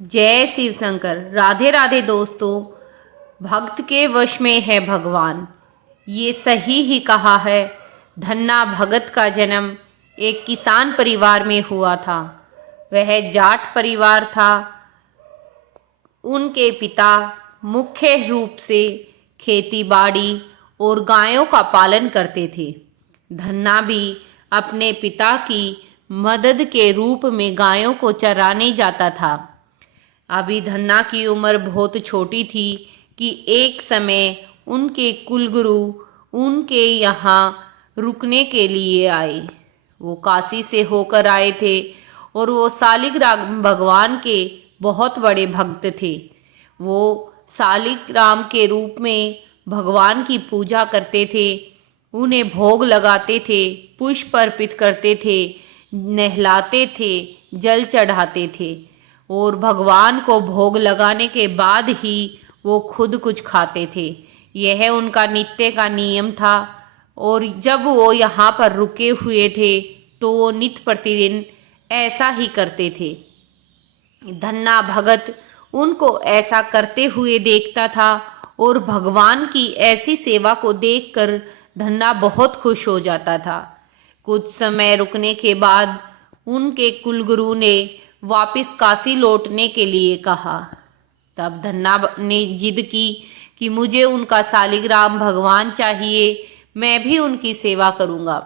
जय शिव शंकर। राधे राधे दोस्तों। भक्त के वश में है भगवान, ये सही ही कहा है। धन्ना भगत का जन्म एक किसान परिवार में हुआ था। वह जाट परिवार था। उनके पिता मुख्य रूप से खेती बाड़ी और गायों का पालन करते थे। धन्ना भी अपने पिता की मदद के रूप में गायों को चराने जाता था। अभी धन्ना की उम्र बहुत छोटी थी कि एक समय उनके कुलगुरु उनके यहाँ रुकने के लिए आए। वो काशी से होकर आए थे और वो सालिग्राम भगवान के बहुत बड़े भक्त थे। वो सालिग्राम के रूप में भगवान की पूजा करते थे, उन्हें भोग लगाते थे, पुष्प अर्पित करते थे, नहलाते थे, जल चढ़ाते थे और भगवान को भोग लगाने के बाद ही वो खुद कुछ खाते थे। यह उनका नित्य का नियम था। और जब वो यहाँ पर रुके हुए थे तो वो नित्य प्रतिदिन ऐसा ही करते थे। धन्ना भगत उनको ऐसा करते हुए देखता था और भगवान की ऐसी सेवा को देखकर धन्ना बहुत खुश हो जाता था। कुछ समय रुकने के बाद उनके कुलगुरु ने वापस काशी लौटने के लिए कहा। तब धन्ना ने जिद की कि मुझे उनका सालिग्राम भगवान चाहिए, मैं भी उनकी सेवा करूँगा।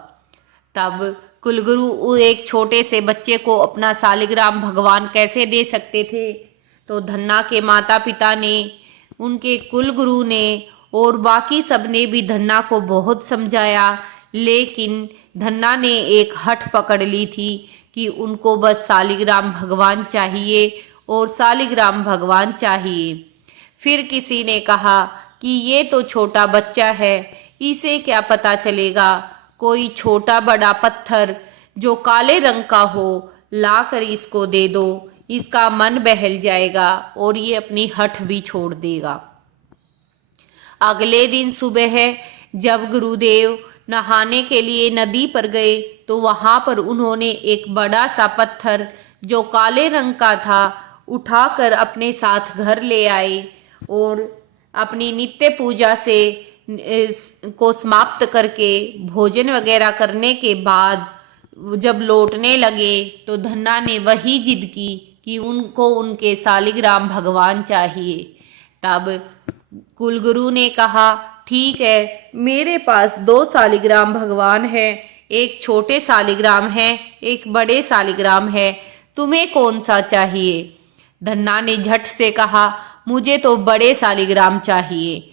तब कुलगुरु एक छोटे से बच्चे को अपना सालिग्राम भगवान कैसे दे सकते थे। तो धन्ना के माता पिता ने, उनके कुलगुरु ने और बाकी सब ने भी धन्ना को बहुत समझाया, लेकिन धन्ना ने एक हठ पकड़ ली थी कि उनको बस सालिग्राम भगवान चाहिए और सालिग्राम भगवान चाहिए। फिर किसी ने कहा कि ये तो छोटा बच्चा है, इसे क्या पता चलेगा, कोई छोटा बड़ा पत्थर जो काले रंग का हो लाकर इसको दे दो, इसका मन बहल जाएगा और ये अपनी हठ भी छोड़ देगा। अगले दिन सुबह जब गुरुदेव नहाने के लिए नदी पर गए तो वहाँ पर उन्होंने एक बड़ा सा पत्थर जो काले रंग का था उठाकर अपने साथ घर ले आए और अपनी नित्य पूजा से को समाप्त करके भोजन वगैरह करने के बाद जब लौटने लगे तो धन्ना ने वही जिद की कि उनको उनके सालिग्राम भगवान चाहिए। तब कुलगुरु ने कहा, ठीक है, मेरे पास 2 सालिग्राम भगवान है, एक छोटे सालिग्राम है, एक बड़े सालिग्राम है, तुम्हें कौन सा चाहिए। धन्ना ने झट से कहा, मुझे तो बड़े सालिग्राम चाहिए।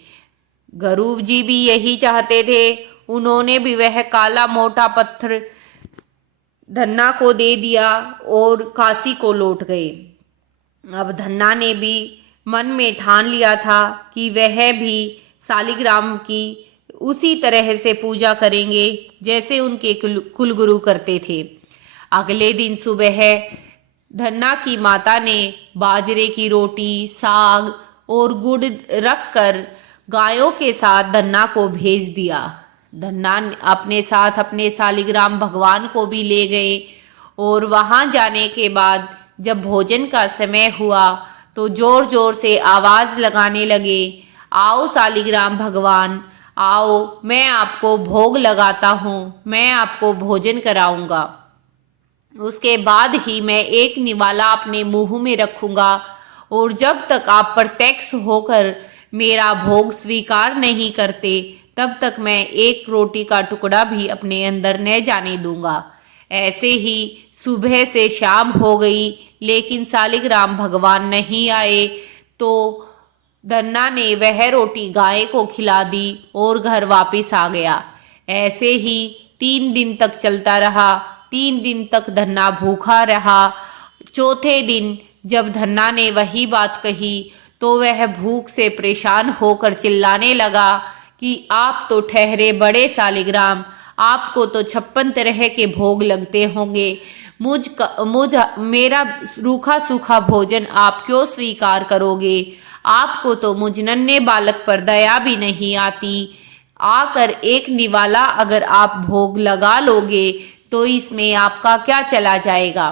गुरु जी भी यही चाहते थे। उन्होंने भी वह काला मोटा पत्थर धन्ना को दे दिया और काशी को लौट गए। अब धन्ना ने भी मन में ठान लिया था कि वह भी सालिग्राम की उसी तरह से पूजा करेंगे जैसे उनके कुलगुरु करते थे। अगले दिन सुबह धन्ना की माता ने बाजरे की रोटी, साग और गुड़ रखकर गायों के साथ धन्ना को भेज दिया। धन्ना अपने साथ अपने सालिग्राम भगवान को भी ले गए और वहां जाने के बाद जब भोजन का समय हुआ तो जोर जोर से आवाज लगाने लगे, आओ सालिग्राम भगवान आओ, मैं आपको भोग लगाता हूँ, मैं आपको भोजन कराऊंगा। उसके बाद ही मैं एक निवाला अपने मुंह में रखूंगा और जब तक आप प्रत्यक्ष होकर मेरा भोग स्वीकार नहीं करते तब तक मैं एक रोटी का टुकड़ा भी अपने अंदर न जाने दूंगा। ऐसे ही सुबह से शाम हो गई लेकिन सालिग्राम भगवान नहीं आए। तो धन्ना ने वह रोटी गाय को खिला दी और घर वापस आ गया। ऐसे ही 3 दिन तक चलता रहा। 3 दिन तक धन्ना भूखा रहा। चौथे दिन जब धन्ना ने वही बात कही तो वह भूख से परेशान होकर चिल्लाने लगा कि आप तो ठहरे बड़े सालिग्राम, आपको तो 56 तरह के भोग लगते होंगे, मेरा रूखा सूखा भोजन आप क्यों स्वीकार करोगे। आपको तो मुझ नन्हे बालक पर दया भी नहीं आती। आकर एक निवाला अगर आप भोग लगा लोगे तो इसमें आपका क्या चला जाएगा।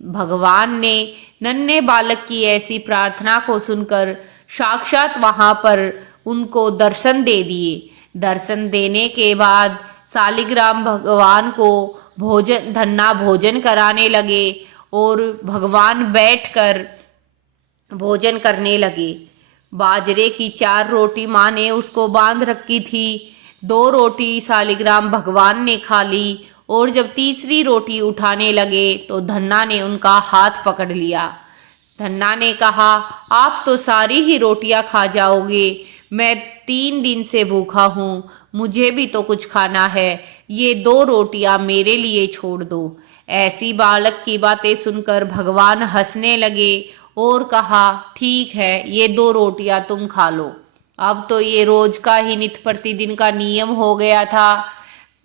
भगवान ने नन्हे बालक की ऐसी प्रार्थना को सुनकर साक्षात वहां पर उनको दर्शन दे दिए। दर्शन देने के बाद शालिग्राम भगवान को धन्ना भोजन कराने लगे और भगवान बैठकर भोजन करने लगे। बाजरे की 4 रोटी माँ ने उसको बांध रखी थी। 2 रोटी शालिग्राम भगवान ने खा ली और जब तीसरी रोटी उठाने लगे तो धन्ना ने उनका हाथ पकड़ लिया। धन्ना ने कहा, आप तो सारी ही रोटियां खा जाओगे, मैं 3 दिन से भूखा हूँ, मुझे भी तो कुछ खाना है, ये 2 रोटियां मेरे लिए छोड़ दो। ऐसी बालक की बातें सुनकर भगवान हंसने लगे और कहा, ठीक है, ये 2 रोटियां तुम खा लो। अब तो ये रोज का ही नित्य प्रतिदिन का नियम हो गया था।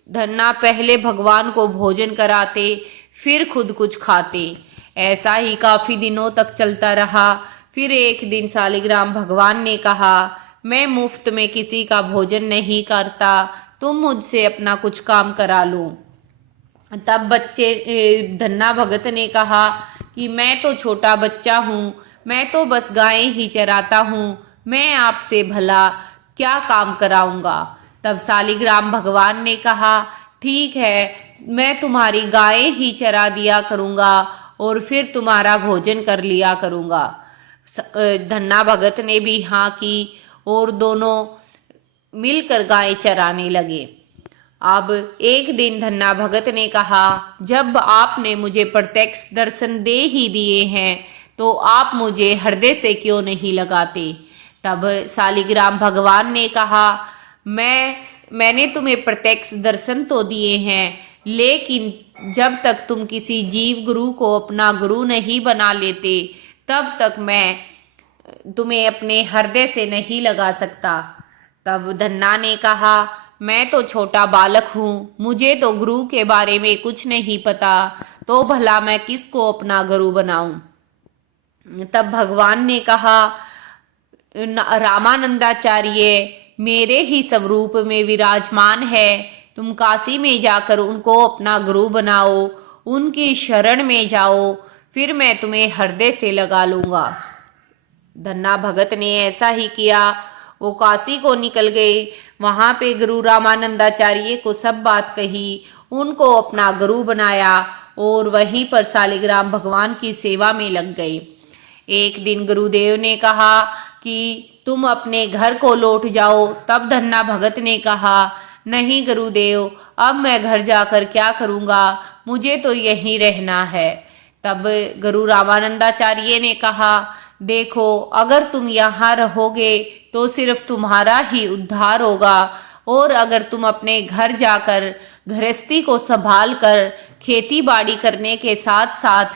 धन्ना पहले भगवान को भोजन कराते, फिर खुद कुछ खाते। ऐसा ही काफी दिनों तक चलता रहा। फिर एक दिन शालिग्राम भगवान ने कहा, मैं मुफ्त में किसी का भोजन नहीं करता, तुम मुझसे अपना कुछ काम करा लो। तब धन्ना भगत ने कहा कि मैं तो छोटा बच्चा हूँ, मैं तो बस गायें ही चराता हूँ, मैं आपसे भला क्या काम कराऊंगा। तब शालिग्राम भगवान ने कहा, ठीक है, मैं तुम्हारी गायें ही चरा दिया करूँगा और फिर तुम्हारा भोजन कर लिया करूँगा। धन्ना भगत ने भी हाँ की और दोनों मिलकर गायें चराने लगे। अब एक दिन धन्ना भगत ने कहा, जब आपने मुझे प्रत्यक्ष दर्शन दे ही दिए हैं तो आप मुझे हृदय से क्यों नहीं लगाते। तब शालिग्राम भगवान ने कहा, मैंने तुम्हें प्रत्यक्ष दर्शन तो दिए हैं, लेकिन जब तक तुम किसी जीव गुरु को अपना गुरु नहीं बना लेते तब तक मैं तुम्हें अपने हृदय से नहीं लगा सकता। तब धन्ना ने कहा, मैं तो छोटा बालक हूँ, मुझे तो गुरु के बारे में कुछ नहीं पता, तो भला मैं किसको अपना गुरु बनाऊं। तब भगवान ने कहा, रामानंदाचार्य मेरे ही स्वरूप में विराजमान है, तुम काशी में जाकर उनको अपना गुरु बनाओ, उनकी शरण में जाओ, फिर मैं तुम्हें हृदय से लगा लूंगा। धन्ना भगत ने ऐसा ही किया। वो काशी को निकल गए। वहां पे गुरु रामानंदाचार्य को सब बात कही, उनको अपना गुरु बनाया और वहीं पर शालिग्राम भगवान की सेवा में लग गए। एक दिन गुरुदेव ने कहा कि तुम अपने घर को लौट जाओ। तब धन्ना भगत ने कहा, नहीं गुरुदेव, अब मैं घर जाकर क्या करूँगा, मुझे तो यहीं रहना है। तब गुरु रामानंदाचार्य ने कहा, देखो, अगर तुम यहाँ रहोगे तो सिर्फ तुम्हारा ही उद्धार होगा, और अगर तुम अपने घर जाकर गृहस्थी को संभाल कर खेती बाड़ी करने के साथ साथ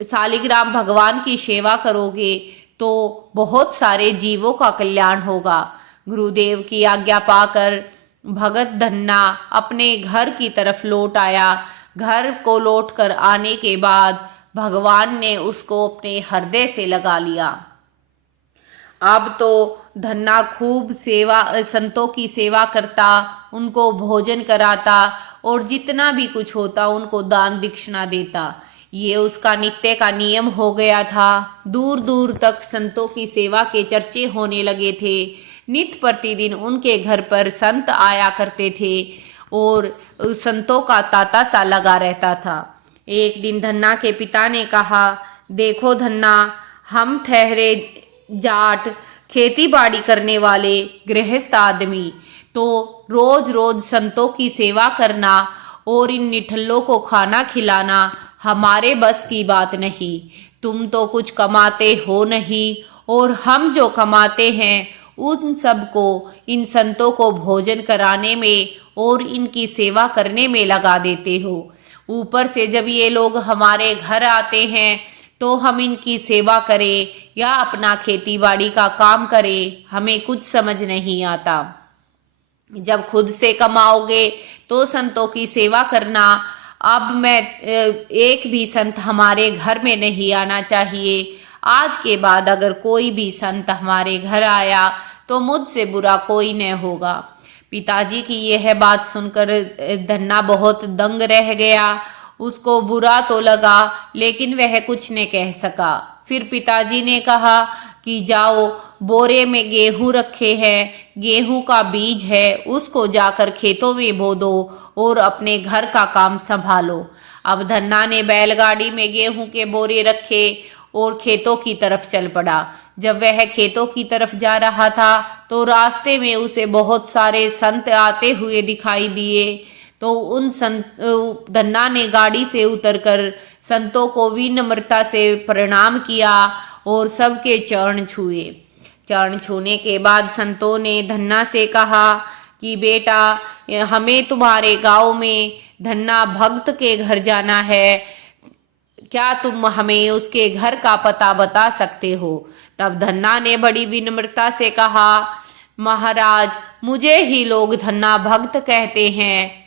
शालिग्राम भगवान की सेवा करोगे तो बहुत सारे जीवों का कल्याण होगा। गुरुदेव की आज्ञा पाकर भगत धन्ना अपने घर की तरफ लौट आया। घर को लौटकर आने के बाद भगवान ने उसको अपने हृदय से लगा लिया। अब तो धन्ना खूब संतों की सेवा करता, उनको भोजन कराता और जितना भी कुछ होता उनको दान दक्षिणा देता। ये उसका नित्य का नियम हो गया था। दूर दूर तक संतों की सेवा के चर्चे होने लगे थे। नित्य प्रतिदिन उनके घर पर संत आया करते थे और संतों का तांता सा लगा रहता था। एक दिन धन्ना के पिता ने कहा, देखो धन्ना, हम ठहरे जाट खेती बाड़ी करने वाले गृहस्थ आदमी तो रोज रोज संतों की सेवा करना और इन निठल्लों को खाना खिलाना हमारे बस की बात नहीं। तुम तो कुछ कमाते हो नहीं और हम जो कमाते हैं उन सबको इन संतों को भोजन कराने में और इनकी सेवा करने में लगा देते हो। ऊपर से जब ये लोग हमारे घर आते हैं तो हम इनकी सेवा करें या अपना खेती बाड़ी का काम करें, हमें कुछ समझ नहीं आता। जब खुद से कमाओगे तो संतों की सेवा करना। अब मैं एक भी संत हमारे घर में नहीं आना चाहिए। आज के बाद अगर कोई भी संत हमारे घर आया तो मुझसे बुरा कोई न होगा। पिताजी की यह बात सुनकर धन्ना बहुत दंग रह गया उसको बुरा तो लगा, लेकिन वह कुछ न कह सका। फिर पिताजी ने कहा कि जाओ, बोरे में गेहूं रखे हैं, गेहूं का बीज है, उसको जाकर खेतों में बो दो और अपने घर का काम संभालो। अब धन्ना ने बैलगाड़ी में गेहूं के बोरे रखे और खेतों की तरफ चल पड़ा। जब वह खेतों की तरफ जा रहा था तो रास्ते में उसे बहुत सारे संत आते हुए दिखाई दिए। तो उन संत धन्ना ने गाड़ी से उतरकर संतों को विनम्रता से प्रणाम किया और सबके चरण छुए। चरण छूने के बाद संतों ने धन्ना से कहा कि बेटा, हमें तुम्हारे गांव में धन्ना भक्त के घर जाना है, क्या तुम हमें उसके घर का पता बता सकते हो? तब धन्ना ने बड़ी विनम्रता से कहा, महाराज, मुझे ही लोग धन्ना भक्त कहते हैं।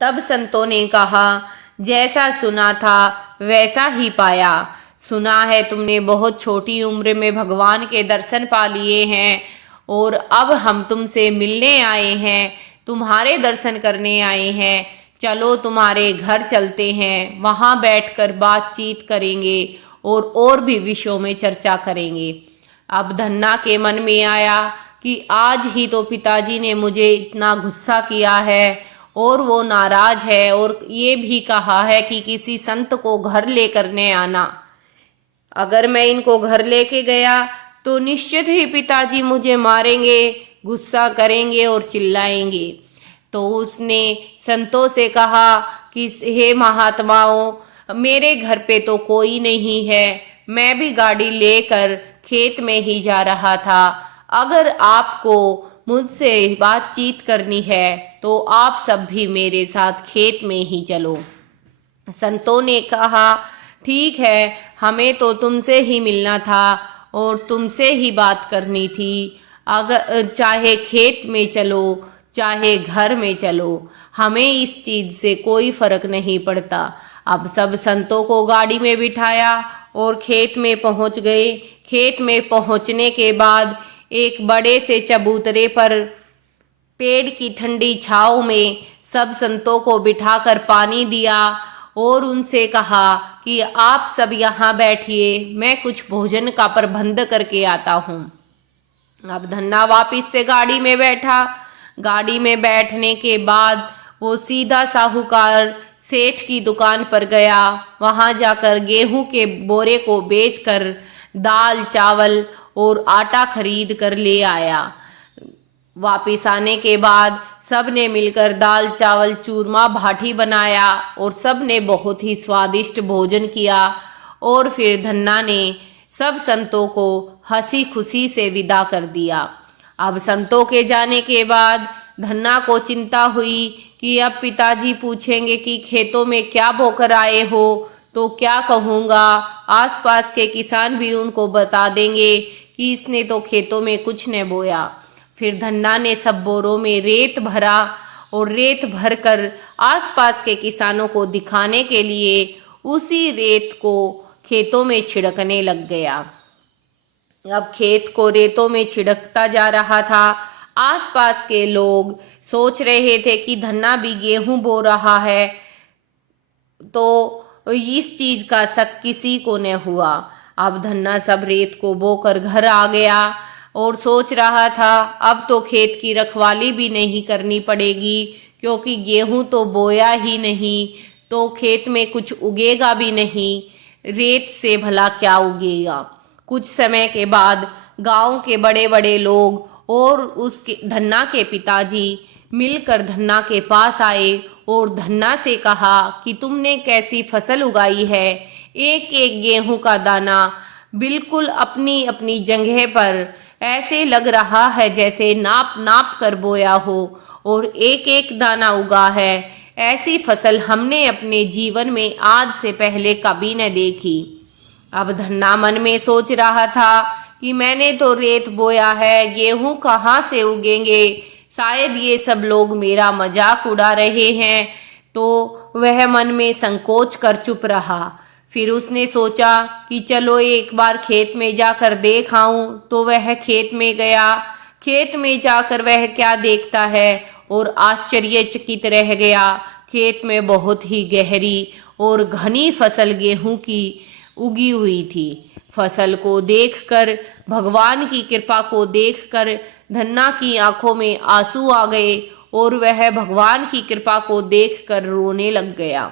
तब संतों ने कहा, जैसा सुना था वैसा ही पाया। सुना है तुमने बहुत छोटी उम्र में भगवान के दर्शन पा लिए हैं और अब हम तुमसे मिलने आए हैं, तुम्हारे दर्शन करने आए हैं। चलो तुम्हारे घर चलते हैं, वहां बैठकर बातचीत करेंगे और भी विषयों में चर्चा करेंगे। अब धन्ना के मन में आया कि आज ही तो पिताजी ने मुझे इतना गुस्सा किया है और वो नाराज है और ये भी कहा है कि किसी संत को घर लेकर न आना। अगर मैं इनको घर लेके गया तो निश्चित ही पिताजी मुझे मारेंगे, गुस्सा करेंगे और चिल्लाएंगे। तो उसने संतों से कहा कि हे महात्माओं, मेरे घर पे तो कोई नहीं है, मैं भी गाड़ी लेकर खेत में ही जा रहा था। अगर आपको मुझसे बातचीत करनी है तो आप सब भी मेरे साथ खेत में ही चलो। संतों ने कहा, ठीक है, हमें तो तुमसे ही मिलना था और तुमसे ही बात करनी थी। अगर चाहे खेत में चलो चाहे घर में चलो, हमें इस चीज से कोई फर्क नहीं पड़ता। अब सब संतों को गाड़ी में बिठाया और खेत में पहुंच गए। खेत में पहुंचने के बाद एक बड़े से चबूतरे पर पेड़ की ठंडी छांव में सब संतों को बिठाकर पानी दिया और उनसे कहा कि आप सब यहाँ बैठिए, मैं कुछ भोजन का प्रबंध करके आता हूँ। अब धन्ना वापिस से गाड़ी में बैठा। गाड़ी में बैठने के बाद वो सीधा साहूकार सेठ की दुकान पर गया। वहां जाकर गेहूं के बोरे को बेचकर दाल, चावल और आटा खरीद कर ले आया। वापिस आने के बाद सब ने मिलकर दाल, चावल, चूरमा, भाटी बनाया और सब ने बहुत ही स्वादिष्ट भोजन किया। और फिर धन्ना ने सब संतों को हंसी खुशी से विदा कर दिया। अब संतों के जाने के बाद धन्ना को चिंता हुई कि अब पिताजी पूछेंगे कि खेतों में क्या बोकर आए हो, तो क्या कहूँगा। आसपास के किसान भी उनको बता देंगे कि इसने तो खेतों में कुछ न बोया। फिर धन्ना ने सब बोरों में रेत भरा और रेत भरकर आसपास के किसानों को दिखाने के लिए उसी रेत को खेतों में छिड़कने लग गया। अब खेत को रेतों में छिड़कता जा रहा था। आसपास के लोग सोच रहे थे कि धन्ना भी गेहूं बो रहा है, तो इस चीज का शक किसी को न हुआ। अब धन्ना सब रेत को बोकर घर आ गया और सोच रहा था अब तो खेत की रखवाली भी नहीं करनी पड़ेगी, क्योंकि गेहूं तो बोया ही नहीं तो खेत में कुछ उगेगा भी नहीं, रेत से भला क्या उगेगा। कुछ समय के बाद गांव के बड़े बड़े लोग और उसके धन्ना के पिताजी मिलकर धन्ना के पास आए और धन्ना से कहा कि तुमने कैसी फसल उगाई है। एक एक गेहूं का दाना बिल्कुल अपनी अपनी जगह पर ऐसे लग रहा है जैसे नाप नाप कर बोया हो और एक एक दाना उगा है। ऐसी फसल हमने अपने जीवन में आज से पहले कभी न देखी। अब धन्ना मन में सोच रहा था कि मैंने तो रेत बोया है, गेहूं कहाँ से उगेंगे, शायद ये सब लोग मेरा मजाक उड़ा रहे हैं। तो वह मन में संकोच कर चुप रहा। फिर उसने सोचा कि चलो एक बार खेत में जाकर देख आऊं। तो वह खेत में गया। खेत में जाकर वह क्या देखता है और आश्चर्यचकित रह गया। खेत में बहुत ही गहरी और घनी फसल गेहूं की उगी हुई थी। फसल को देखकर, भगवान की कृपा को देखकर धन्ना की आंखों में आंसू आ गए और वह भगवान की कृपा को देखकर रोने लग गया।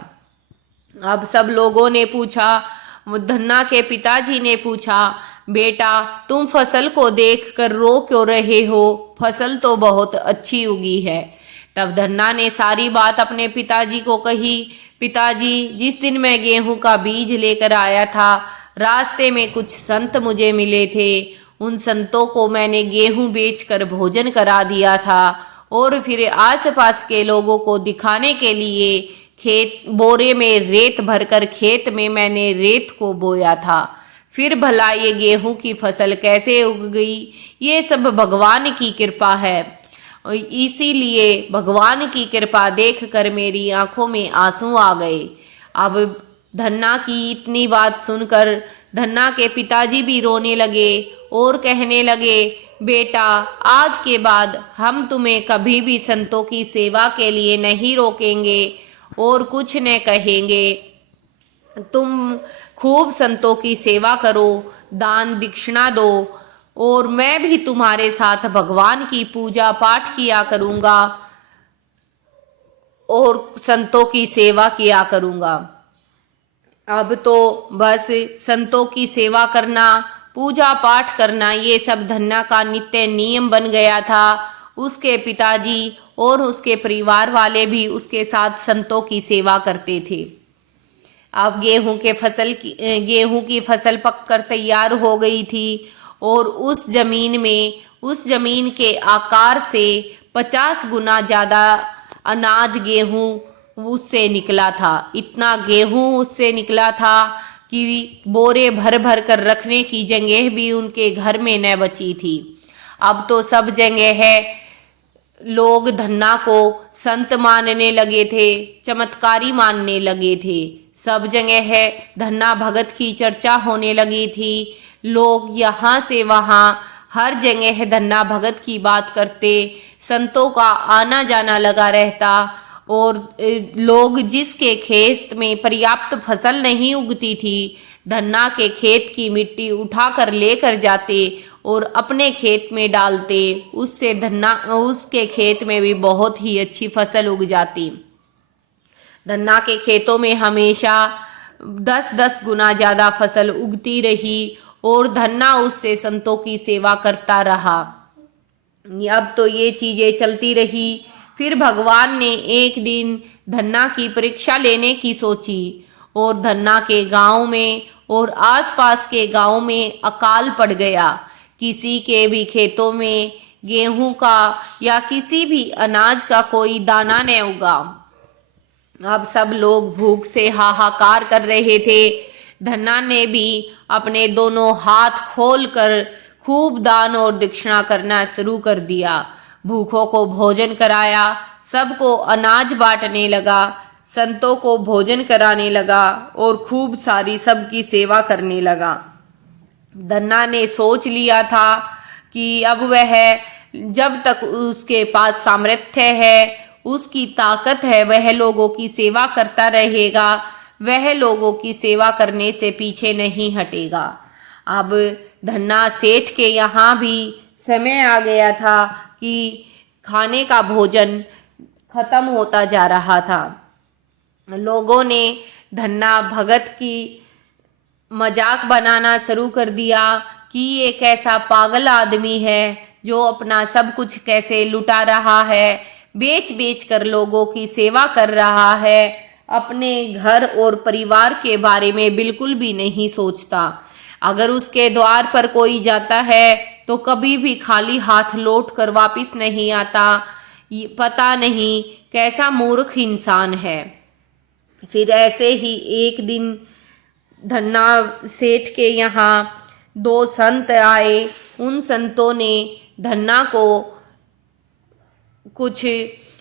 अब सब लोगों ने पूछा, धन्ना के पिताजी ने पूछा, बेटा तुम फसल को देखकर रो क्यों रहे हो? फसल तो बहुत अच्छी उगी है। तब धन्ना ने सारी बात अपने पिताजी को कही। पिताजी, जिस दिन मैं गेहूं का बीज लेकर आया था, रास्ते में कुछ संत मुझे मिले थे। उन संतों को मैंने गेहूं बेचकर भोजन करा दिया था और फिर आसपास के लोगों को दिखाने के लिए खेत बोरे में रेत भरकर खेत में मैंने रेत को बोया था। फिर भला ये गेहूं की फसल कैसे उग गई? ये सब भगवान की कृपा है। इसीलिए भगवान की कृपा देखकर मेरी आंखों में आंसू आ गए। अब धन्ना की इतनी बात सुनकर धन्ना के पिताजी भी रोने लगे और कहने लगे, बेटा आज के बाद हम तुम्हें कभी भी संतों की सेवा के लिए नहीं रोकेंगे और कुछ न कहेंगे। तुम खूब संतों की सेवा करो, दान दक्षिणा दो और मैं भी तुम्हारे साथ भगवान की पूजा पाठ किया करूंगा और संतों की सेवा किया करूंगा। अब तो बस संतों की सेवा करना, पूजा पाठ करना, ये सब धन्ना का नित्य नियम बन गया था। उसके पिताजी और उसके परिवार वाले भी उसके साथ संतों की सेवा करते थे। अब गेहूं की फसल पककर तैयार हो गई थी और उस जमीन के आकार से 50 गुना ज्यादा अनाज गेहूं उससे निकला था। इतना गेहूं उससे निकला था कि बोरे भर भर कर रखने की जगह भी उनके घर में न बची थी। अब तो सब जगह है लोग धन्ना को संत मानने लगे थे, चमत्कारी मानने लगे थे। सब जगह है धन्ना भगत की चर्चा होने लगी थी। लोग यहाँ से वहाँ हर जगह धन्ना भगत की बात करते, संतों का आना जाना लगा रहता और लोग जिसके खेत में पर्याप्त फसल नहीं उगती थी, धन्ना के खेत की मिट्टी उठाकर लेकर जाते और अपने खेत में डालते। उससे उसके खेत में भी बहुत ही अच्छी फसल उग जाती। धन्ना के खेतों में हमेशा 10-10 गुना ज्यादा फसल उगती रही और धन्ना उससे संतों की सेवा करता रहा। अब तो ये चीजें चलती रही। फिर भगवान ने एक दिन धन्ना की परीक्षा लेने की सोची और धन्ना के गांव में और आसपास के गांव में अकाल पड़ गया। किसी के भी खेतों में गेहूं का या किसी भी अनाज का कोई दाना न उगा। अब सब लोग भूख से हाहाकार कर रहे थे। धन्ना ने भी अपने दोनों हाथ खोलकर खूब दान और दक्षिणा करना शुरू कर दिया। भूखों को भोजन कराया, सबको अनाज बांटने लगा, संतों को भोजन कराने लगा और खूब सारी सबकी सेवा करने लगा। धन्ना ने सोच लिया था कि अब वह जब तक उसके पास सामर्थ्य है, उसकी ताकत है, वह लोगों की सेवा करता रहेगा, वह लोगों की सेवा करने से पीछे नहीं हटेगा। अब धन्ना सेठ के यहाँ भी समय आ गया था कि खाने का भोजन खत्म होता जा रहा था। लोगों ने धन्ना भगत की मजाक बनाना शुरू कर दिया कि ये कैसा पागल आदमी है जो अपना सब कुछ कैसे लुटा रहा है, बेच बेच कर लोगों की सेवा कर रहा है, अपने घर और परिवार के बारे में बिल्कुल भी नहीं सोचता। अगर उसके द्वार पर कोई जाता है तो कभी भी खाली हाथ लौट कर वापिस नहीं आता। पता नहीं कैसा मूर्ख इंसान है। फिर ऐसे ही एक दिन धन्ना सेठ के यहाँ 2 संत आए। उन संतों ने धन्ना को कुछ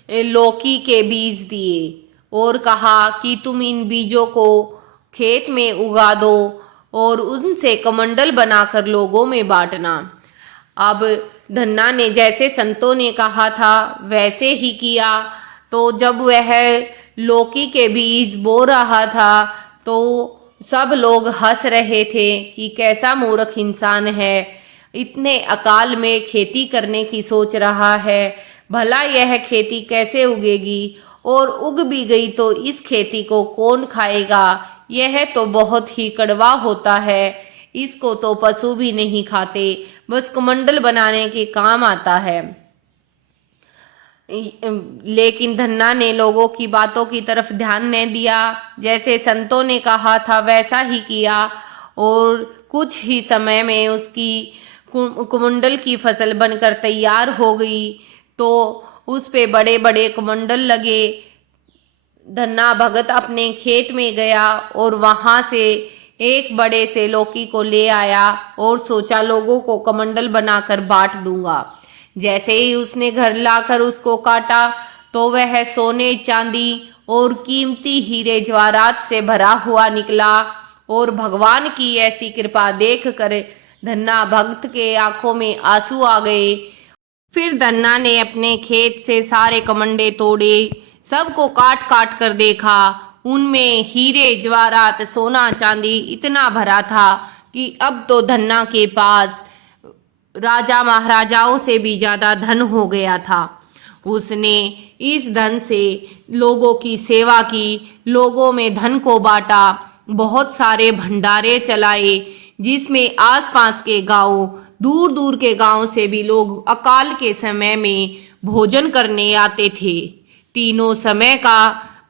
लौकी के बीज दिए और कहा कि तुम इन बीजों को खेत में उगा दो और उनसे कमंडल बनाकर लोगों में बांटना। अब धन्ना ने जैसे संतों ने कहा था वैसे ही किया। तो जब वह लौकी के बीज बो रहा था तो सब लोग हंस रहे थे कि कैसा मूर्ख इंसान है, इतने अकाल में खेती करने की सोच रहा है, भला यह खेती कैसे उगेगी, और उग भी गई तो इस खेती को कौन खाएगा, यह तो बहुत ही कड़वा होता है, इसको तो पशु भी नहीं खाते, बस कमंडल बनाने के काम आता है। लेकिन धन्ना ने लोगों की बातों की तरफ ध्यान नहीं दिया, जैसे संतों ने कहा था वैसा ही किया, और कुछ ही समय में उसकी कुमंडल की फसल बनकर तैयार हो गई। तो उस पे बड़े बड़े कुमंडल लगे। धन्ना भगत अपने खेत में गया और वहां से एक बड़े से लौकी को ले आया और सोचा लोगों को कमंडल बनाकर बांट दूंगा। जैसे ही उसने घर लाकर उसको काटा तो वह सोने चांदी और कीमती हीरे जवाहरात से भरा हुआ निकला, और भगवान की ऐसी कृपा देखकर धन्ना भक्त के आंखों में आंसू आ गए। फिर धन्ना ने अपने खेत से सारे कमंडे तोड़े, सबको काट काट कर देखा, उनमें हीरे जवाहरात सोना चांदी इतना भरा था कि अब तो धन्ना के पास राजा महाराजाओं से भी ज्यादा धन हो गया था। उसने इस धन से लोगों की सेवा की, लोगों में धन को बांटा, बहुत सारे भंडारे चलाए जिसमें आसपास के गांव, दूर दूर के गांव से भी लोग अकाल के समय में भोजन करने आते थे। तीनों समय का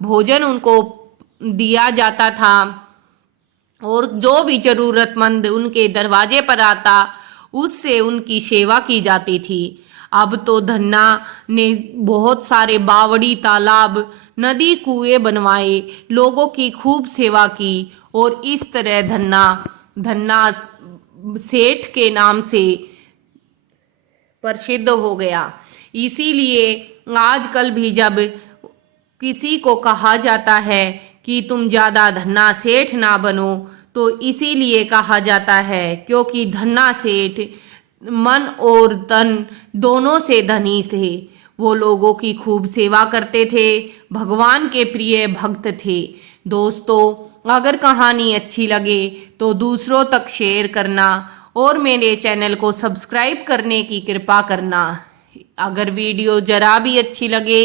भोजन उनको दिया जाता था, और जो भी जरूरतमंद उनके दरवाजे पर आता उससे उनकी सेवा की जाती थी। अब तो धन्ना ने बहुत सारे बावड़ी, तालाब, नदी, कुएं बनवाए, लोगों की खूब सेवा की, और इस तरह धन्ना धन्ना सेठ के नाम से प्रसिद्ध हो गया। इसीलिए आजकल भी जब किसी को कहा जाता है कि तुम ज्यादा धन्ना सेठ ना बनो, तो इसीलिए कहा जाता है क्योंकि धन्ना सेठ मन और तन दोनों से धनी थे। वो लोगों की खूब सेवा करते थे, भगवान के प्रिय भक्त थे। दोस्तों, अगर कहानी अच्छी लगे तो दूसरों तक शेयर करना और मेरे चैनल को सब्सक्राइब करने की कृपा करना। अगर वीडियो जरा भी अच्छी लगे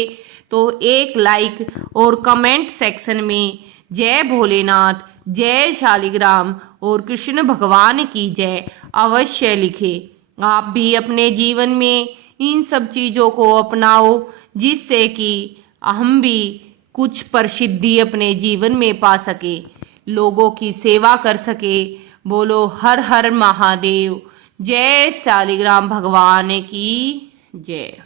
तो एक लाइक और कमेंट सेक्शन में जय भोलेनाथ, जय शालिग्राम और कृष्ण भगवान की जय अवश्य लिखें। आप भी अपने जीवन में इन सब चीज़ों को अपनाओ, जिससे कि हम भी कुछ प्रसिद्धि अपने जीवन में पा सके, लोगों की सेवा कर सके। बोलो हर हर महादेव, जय शालिग्राम भगवान की जय।